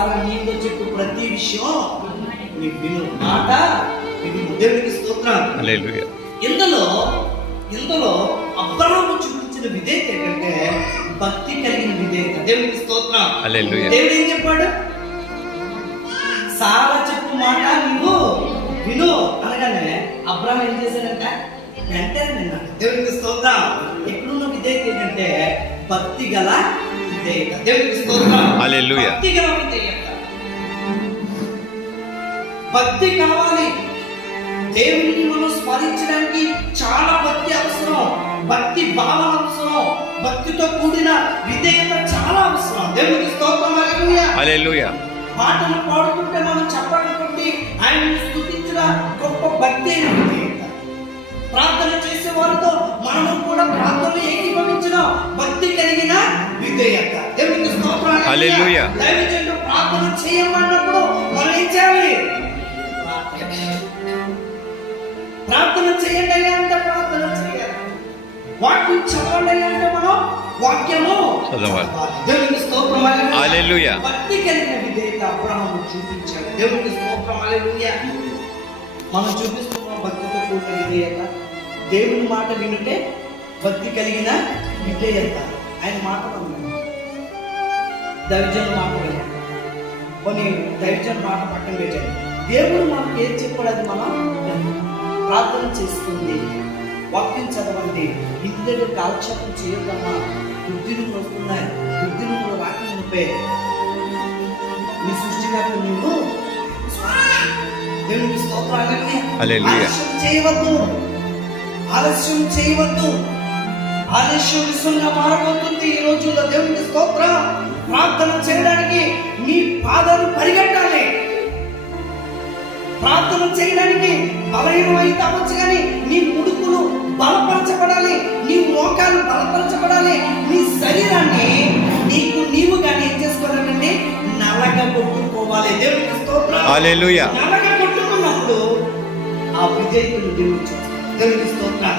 సారా నీతో చెప్పు ప్రతి విషయం నీకు విను, మాట విను. దేవునికి స్తోత్రం. హల్లెలూయా. ఇందులో అబ్రహాము చూపించిన విధేయత ఏంటంటే భక్తి కలిగిన విధేయత. దేవునికి స్తోత్రం. హల్లెలూయా. దేవుడు ఏం చెప్పాడు? సారా చెప్పు మాట నువ్వు విను అనగానే అబ్రహాం ఏం చేశాడంట? వెంటనే విన్నాడు. దేవునికి స్తోత్రం. ఎక్కడున్న విధేయత ఏంటంటే భక్తి గల విధేయత. దేవునికి స్తోత్రం. హల్లెలూయా. భక్తి గల విధేయత. భక్తి కావాలి. దేవుడిని మనం స్మరించడానికి చాలా భక్తి అవసరం, భక్తి భావన అవసరం, భక్తితో కూడిన విధేయత చాలా అవసరం. దేవునికి స్తోత్రం. హల్లెలూయా. హల్లెలూయా. పాటలు పాడుతుంటే మనం చప్పట్లు కొట్టి ఆయన్ని స్తుతించిన గొప్ప భక్తి అయిన విధేయత. ప్రార్థన చేసే వారితో మనం కూడా ప్రార్థనలు ఏకీభవించిన భక్తి కలిగిన విధేయత. దేవునికి స్తోత్రం. హల్లెలూయా. దైవజనుడు ప్రార్థన చేయమన్నప్పుడు మనం ఏం చేయాలి? ప్రార్థన చేయండి అంటే ప్రార్థన చేయాలి. వాక్యం చదవండి అంటే మనం వాక్యము చదవాలి. దేవునికి స్తోత్రం. హల్లెలూయా. భక్తి కలిగిన విధేయత అబ్రహాము చూపించాడు. దేవునికి స్తోత్రం. హల్లెలూయా. మనం చూపిస్తున్న భక్తితో కూడిన విధేయత, దేవుని మాట వినుటే భక్తి కలిగిన విధేయత. ఆయన మాట విన్నాడు, దైవజనుల మాట విన్నాడు. కొన్ని దైవజనుల మాట పక్కన పెట్టాడు. దేవుడు మనకు ఏం చెప్పాడు అది మనం ప్రార్థన చేసుకుంది, వాక్యం చదవండి, ఇంటి దగ్గర కాలక్షేపం చేయొద్దమ్మా. దుర్దినులు వస్తున్నాయి, దుర్దినులు రాకముందే నీ సృష్టికర్త నువ్వు దేవునికి స్తోత్రాలు. ఆలస్యం చేయవద్దు, ఆలస్యం చేయవద్దు. ఆలస్యం విషయంగా మారబోతుంది ఈ రోజుల్లో. దేవునికి స్తోత్రం. ప్రార్థన చేయడానికి నీ పాదాలు పరిగెట్టాలి. ప్రార్థన చేయడానికి బలహీనమైతే కావచ్చు, కానీ నీ ముడుకులు బలపరచబడాలి, నీ మోకాలు బలపరచబడాలి, నీ శరీరాన్ని నీవు కానీ ఏం చేసుకోవాలంటే నలగ కొట్టుకోవాలి. దేవునికి స్తోత్రం. హల్లెలూయా. నలగ కొట్టుకున్నప్పుడు ఆ విధేయతను దేవుడు చూస్తాడు. దేవునికి స్తోత్రం.